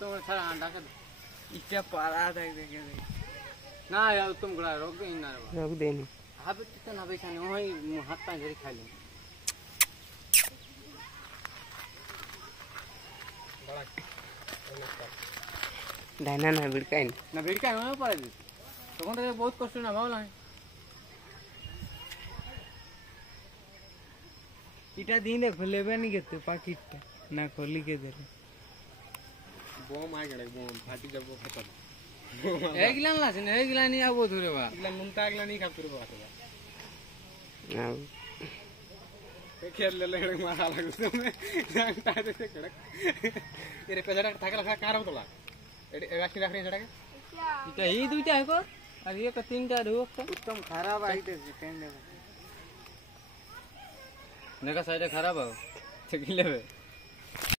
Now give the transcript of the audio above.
तो सारा अंडा का इतना पारा देख देख ना यार तुम गड़ा रोक दे ना रोक देनी हाँ बेटी तो ना पैसा नहीं वही हाथ पाँव धरी खा ले डायना ना बिड़काइन ना भिड़का है पड़े तो कौन तो बहुत कष्ट ना मामला है इटा दीने खोलेबे नहीं केते पाकिट ना खोली के दे बम आ गए बम फाटी जब वो खत्म एक गिलान लासे ने एक गिलान नहीं आबो थोड़े बा गिलान मुंता गिलान नहीं खातिर बा हां खेल ले ले मारा लग उसमें जानता है जैसे कड़क ये पेजरा थाकला खा कार होतला एडी राखी राखनी छड़ा के इटा ही दुईटा है को और ये का तीनटा ढोक उत्तम खराब आइते सेकंड नेका साइड खराब है ठीक लेबे